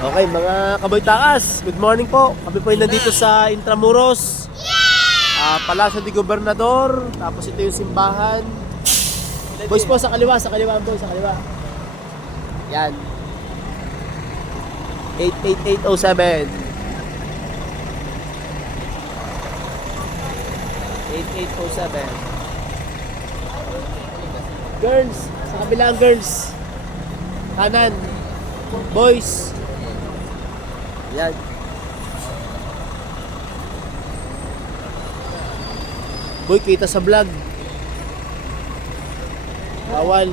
Okay, mga kaboy takas, good morning po. Kami po ay nandito sa Intramuros, Palacio de Gobernador. Tapos ito yung simbahan. Boys po, sa kaliwa boys, sa kaliwa. Yan. 88807. 8807. Girls, sa kabilang girls. Kanan. Boys. Yan. Boy, kita sa vlog. Bawal.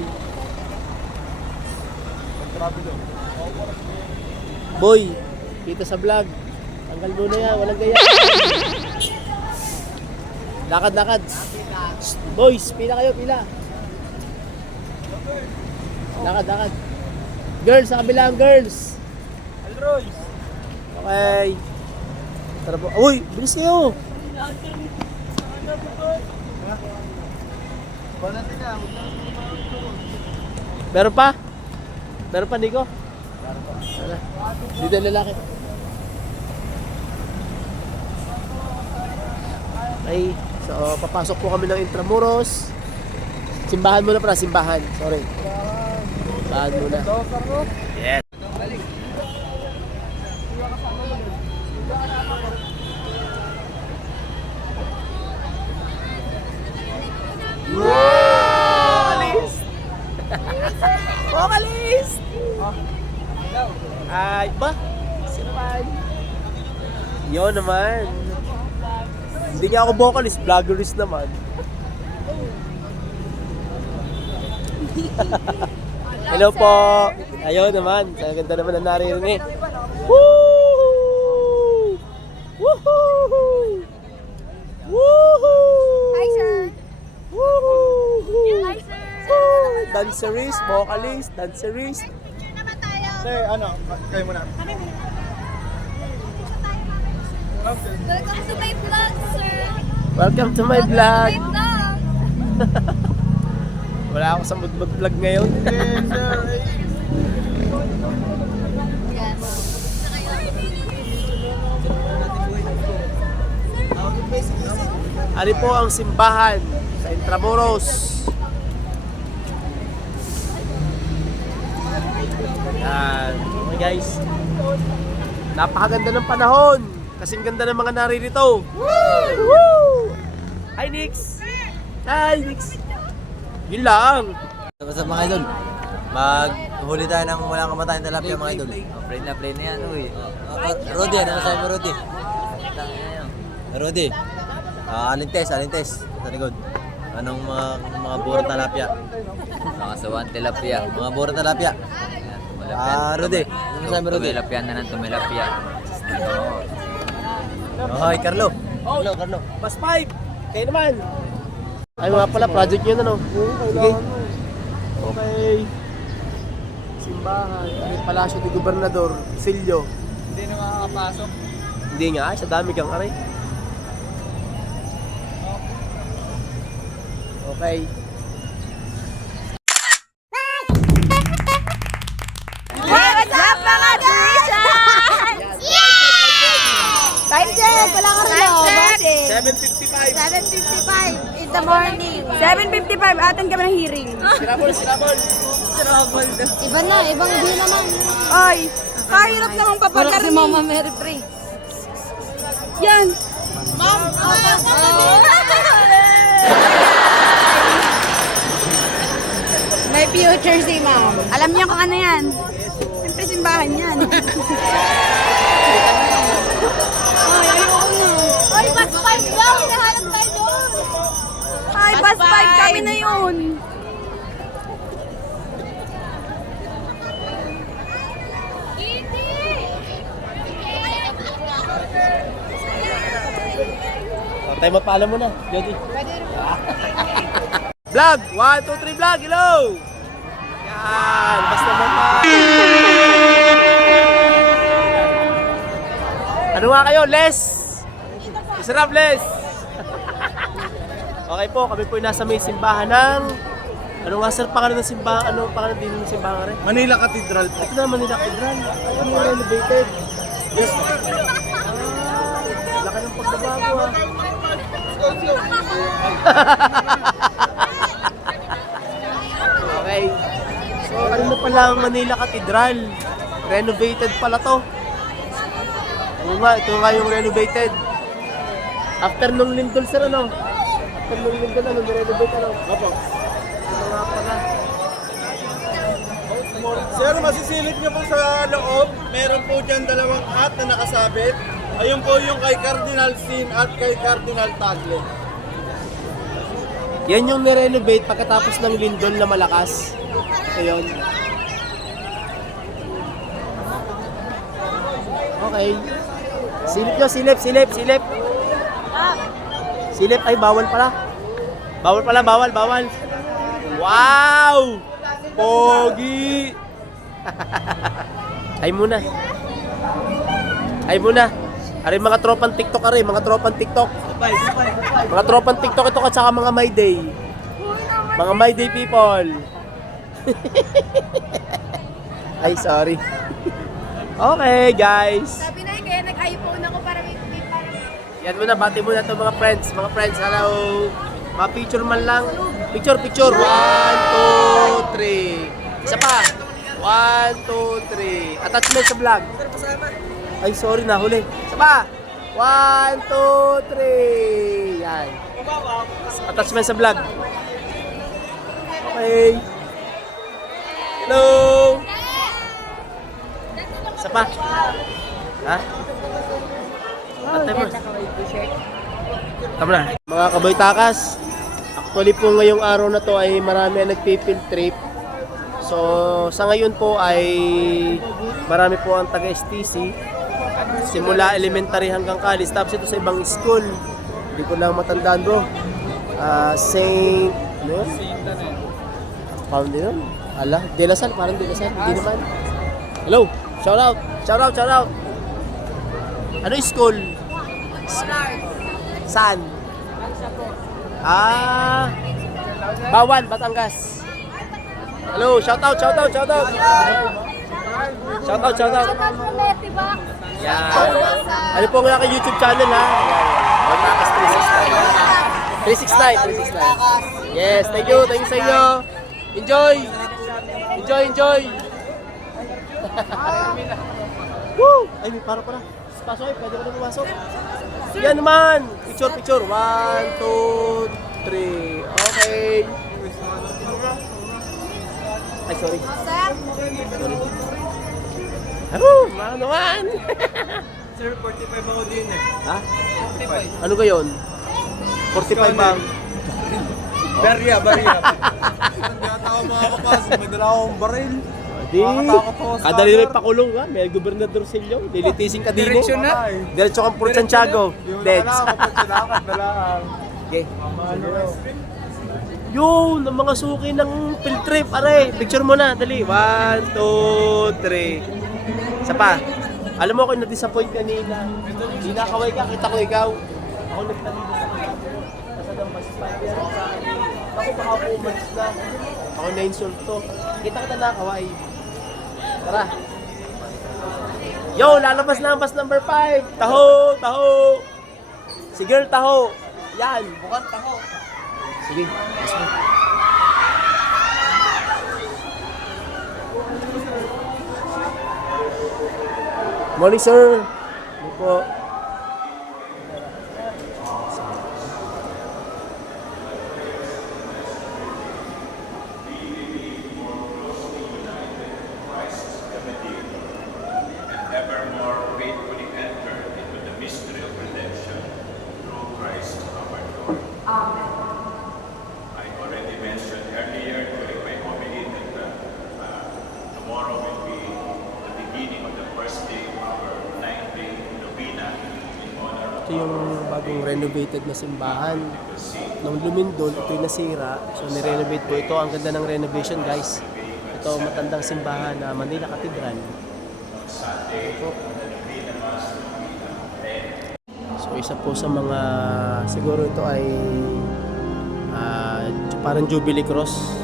Boy, kita sa vlog. Tanggal muna yan, walang gaya. Lakad. Boys, pila kayo, pila. Lakad. Girls, sa kabilang girls. Alroy. Okay. Tara po. Uy, bilis kayo. Meron pa? Meron pa, Nico? Meron pa. Dito ang lalaki. Okay. So, papasok po kami ng Intramuros. Simbahan muna pala, simbahan. Sorry. Simbahan muna. Yes. Vocalist! Vocalist! Ay, ba? Sino man? Yun naman. Hindi nga ako vocalist, vloggerist naman. Hello po! Ayun naman, ang ganda naman ang naririnig. Woo! Woohoo! Woohoo! Hi, sir. Woohoo! Hi, sir. Dancerist, vocalist, dancerist. Picture naman tayo. Sir, ano? Kayo muna. Welcome to my vlog, sir. Welcome to my vlog. Welcome to my vlog. Wala ako sa mood mag-vlog ngayon. Yes, sir. Yes. Ari po ang simbahan sa Intramuros. Yan. Okay guys. Napakaganda ng panahon. Kasing ganda ng mga naririto. Woo! Hi Nix! Hi Nix! Yun lang. Basta mga idol, maghuli tayo ng walang kamatayang tilapia mga idol. Play na yan, uy. Rodi, ano masabi mo Rodi? Rodi, alintes, sa likod. Anong mga burot tilapia? Mga sawan tilapia. Mga burot tilapia. Rodi, ano masabi mo Rodi? Tilapia na ng tumilapia. Okay, Carlo. Carlo. Mas 5. Kayo naman. Ay mga pala, project nyo na no? Sige. Okay. Simbahan. May Palacio de Gobernador. Silyo. Hindi na makakapasok. Hindi nga, ay, sa dami kang aray. Okay. What's up, mga Christians? Time check. Wala ka rin ako. 7:55. 7:55 in the morning. 7:55, atin kami ng hearing. Sinabol. Iba na, ibang view naman. Ay, kahirap namang papakarni. Si Mama Mary Pray. Yan. May future si ma'am. Alam niya kung ano yan. Siyempre simbahan yan. Ay, ayoko na. Ay, mas 5 daw. Hinahanap tayo doon. Ay, past 5 kami na yun. Tayo mapaalam mo na, Jody. Vlog! 1, 2, 3 vlog! Hello! Yan! Basta mapa! Ano nga kayo? Les! Sarap, Les! Okay po, kami po ay nasa may simbahan ng Ano nga sir, pangalan ng simbahan? Ano pangalan din ng simbahan rin? Manila Cathedral po. Ito na, Manila Cathedral. Ano yung renovated? Yes. Laki ng pagbabago ah. Okay. So, ano na pala ang Manila Cathedral? Renovated pala to. Oo nga, ito nga yung renovated. After nung lindol sir, ano? After nung lindol, ano? Nirenovate, ano? Opo. Ito nga pala. Sir, masisilip niyo po sa loob. Meron po dyan dalawang hat na nakasabit. Ayun po yung kay Cardinal Sin at kay Cardinal Tagle. Yan yung nirenovate pagkatapos ng lindol na malakas. Ayun. Okay. Silip nyo, silip, silip, silip. Silip, ay bawal pala. Bawal pala, bawal, bawal. Wow! Pogi! Ay muna. Ay muna. Ari mga tropang TikTok ari, mga tropang TikTok. Mga tropang TikTok ito at saka mga My Day. Mga My Day people. Ay, sorry. Okay, guys. Sabi na kaya nag-iPhone ako para may Yan muna, bati muna ito mga friends. Mga friends, hello. Mga picture man lang. Picture, picture. 1, 2, 3. Isa pa. 1, 2, 3. Attachment sa vlog. Ay, sorry, nahuli. Isa pa. 1, 2, 3. Yan. Attachment sa vlog. Okay. Hello. Isa pa. Ha? Antay mo. Tama na. Mga kaboy takas, actually po ngayong araw na to ay marami ang nagpipill trip. So, sa ngayon po ay marami po ang taga-STC. Simula elementary hanggang college. Tapos ito sa ibang school. Hindi ko lang matandaan bro. Saint... Ano yun? Pound din yun? Ala, De La Salle. Parang De La Salle. Hindi naman. Hello. Shout out. Shout out. Shout out. Ano yung school? Saan? Bawan, Batangas. Hello, shout out, shout out, shout out. Shout out, shout out. Yan. Ano po nga kay YouTube channel ha? Batangas 369. 369. Yes, thank you sa inyo. Enjoy. Enjoy, enjoy. Woo! Ay, may para. Pasok, pwede ko na pumasok. Yan naman. Picture, picture. 1, 2, 3. Okay. Ay, sorry. Sorry. Ano? Mga naman. Sir, 45 ako din eh. Ha? Ano ba yun? 45 bang? Barya. Hindi ata ako makakapasok. May dala akong baril. Di. Nakakatakot ako sa Kada may camera. pakulong ha. May gobernador silyo. Dilitising ka din. Direksyon na. Diretso kang Port Santiago. Yung Deads. dalaan. Okay. Yun, ang mga suki ng field trip. Are, picture mo na. Dali. 1, 2, 3. Isa pa. Alam mo ako na-disappoint kanina. Hindi nakaway ka. Kita ko ikaw. Ako nagtalino sa kanila. Nasa nambas 5 years sa akin. Ako baka ako umalis na. Ako na-insult to. Kita kita nakaway. Tara. Yo, lalabas na ang bus number 5. Taho, taho. Si girl taho. Yan. Mukhang taho. Sige. Let's go. Morning, sir. Ano po? evermore faithfully enter into the mystery of redemption through Christ our Lord. Amen. I already mentioned earlier during my homily that tomorrow will be the beginning of the first day of our 9-day novena in honor of Ito yung bagong renovated na simbahan. Nung lumindol, ito yung nasira. So, nirenovate po ito. Ang ganda ng renovation, guys. Ito, matandang simbahan na Manila Cathedral. Ito. So, isa po sa mga, siguro ito ay parang Jubilee Cross.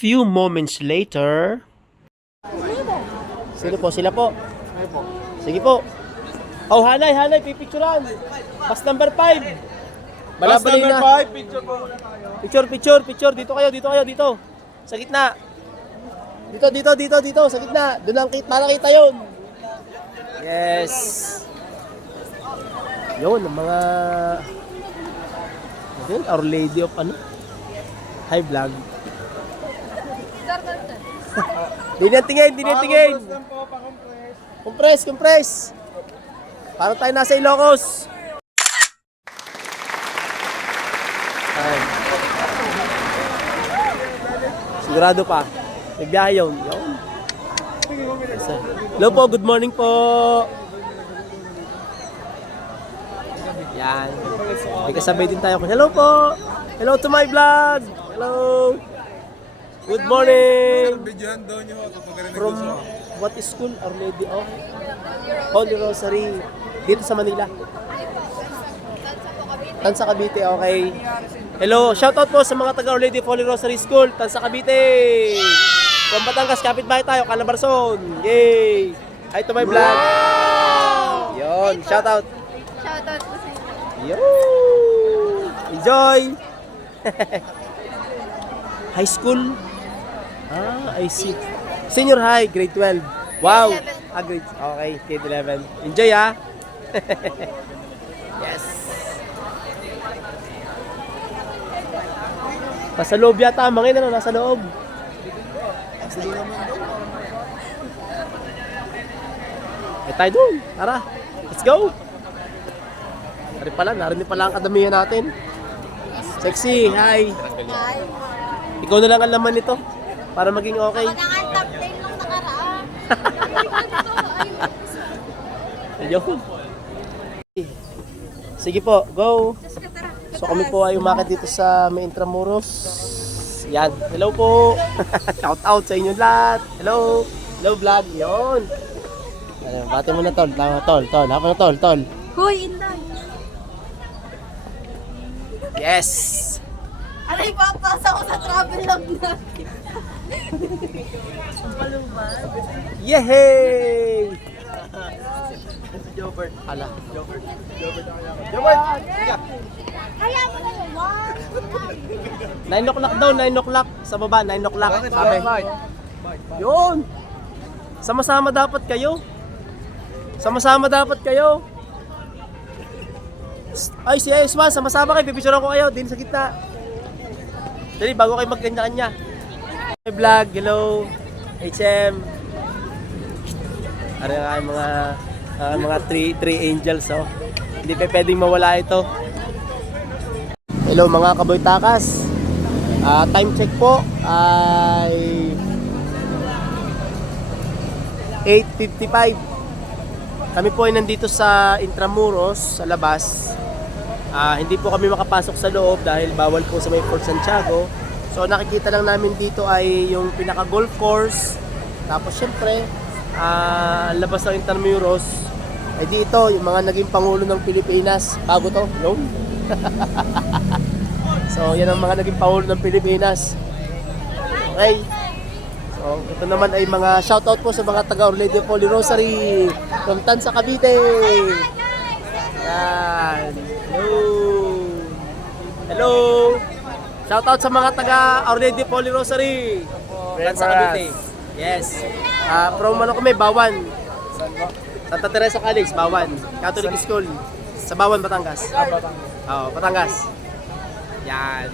few moments later... Sino po? Sila po? Sige po. Oh, hanay, pipicturan. Pass number 5. Bus Balabali number na. 5, picture po muna tayo. Picture. Dito kayo. Sa gitna. Dito. Sa gitna. Doon lang para kita yun. Yes. Yun, ang mga... Yun, Our Lady of ano? High vlog. Di na tingin. Pa-compress lang po, pa-compress. Compress. Para tayo nasa Ilocos. Ay. Sigurado pa. May biyahe yun. Hello po, good morning po. Yan. May kasabay din tayo. Hello po. Hello to my vlog. Hello. Good morning. Videohan daw nyo kapag From what is school? Our Lady of Holy Rosary. Dito sa Manila. Tansa Cavite, okay. Hello, shoutout po sa mga taga Our Lady of Holy Rosary School, Tansa Cavite. From Batangas, kapitbahay tayo, Calabarzon. Yay! Hi to my vlog. Yon, shoutout. Shoutout po sa inyo. Yo! Enjoy! High school? I see. Senior high, grade 12. Wow! Grade, okay, grade 11. Enjoy Yes. Nasa loob yata, mga yun, nasa loob. Tayo doon. Tara, let's go! Narinig pala ang kadamihan natin. Sexy, hi! Ikaw na lang ang laman nito para maging okay. Ako na nga top 10 nung nakaraan. Ayun. Sige po, go! So kami po ay umakit dito sa may Intramuros. Yan, hello po! Shout out sa inyo lahat! Hello! Hello vlog! Yun! Bati mo na tol, tol. Hapa na tol. Hoy, Inday. Yes! Aray, papasa ko sa travel log na. Yehey! Jobert. Hala. Jobert. Kaya mo na yun, 9 o'clock daw, 9 o'clock. Sa baba, 9 o'clock. Sabi. Yun! Sama-sama dapat kayo. Ay, si Eswan, sama-sama kayo. Pipicturean ko kayo. Din sa gitna. Dali, bago kayo magkanya-kanya. Hey, vlog. Hello. HM. Ano nga yung mga three angels, oh. Hindi pa pwedeng mawala ito. Hello mga kaboy takas. Time check po ay 8:55. Kami po ay nandito sa Intramuros, sa labas. Hindi po kami makapasok sa loob dahil bawal po sa may Fort Santiago. So nakikita lang namin dito ay yung pinaka golf course. Tapos syempre, labas ng Intramuros ay dito yung mga naging pangulo ng Pilipinas. Bago to, yun. So yan ang mga naging pangulo ng Pilipinas. Okay. So, ito naman ay mga shoutout po sa mga taga Our Lady of Holy Rosary from Tansa Cavite. Yan. Hello. Shoutout sa mga taga Our Lady of Holy Rosary Tansa Cavite. Yes. From ano kami, Bawan. Santa Teresa College, Bawan. Catholic School. Sa Bawan, Batangas. Batangas. Yan.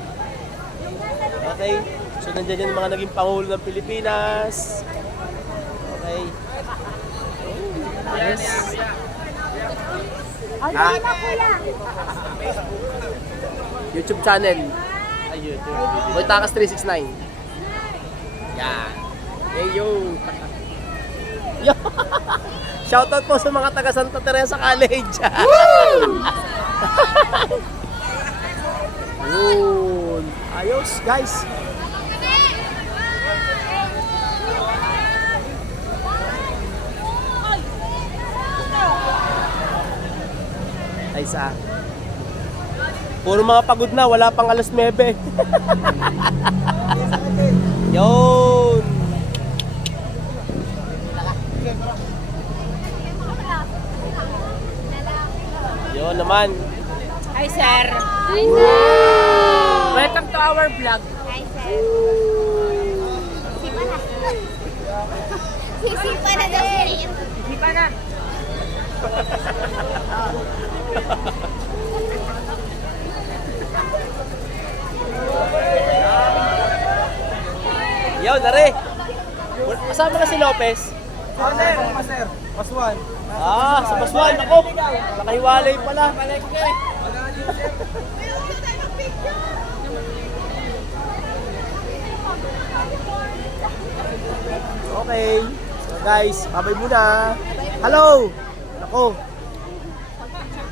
Okay. So, nandiyan yung mga naging pangulo ng Pilipinas. Okay. Yes. YouTube channel. Ay, YouTube. Boy Takas 369. Yan. Hey, yo. Yo. Shoutout po sa mga taga Santa Teresa College. Yun. Ayos, guys. Ay sa. Puro mga pagod na, wala pang alas 9. Yun. Yun naman. Hi, sir. Hi, sir. Welcome to our vlog. Hi, sir. Sipa na. Sisipa na daw. Di ba na? Yun, nare. Kasama na si Lopez. Master. Paswan. Ah, sa Baswan. Ako. Nakahiwalay pala. Okay. So guys, babay muna. Hello. Ako.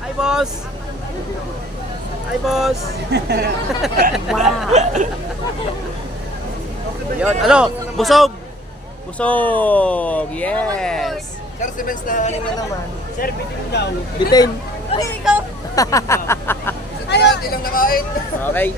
Hi, boss. Hi, boss. Yun, ano? Busog. Busog. Yes. Sir, si Benz na anin na naman. Bitin. Okay, ikaw. Sa tinati lang nakain. Okay.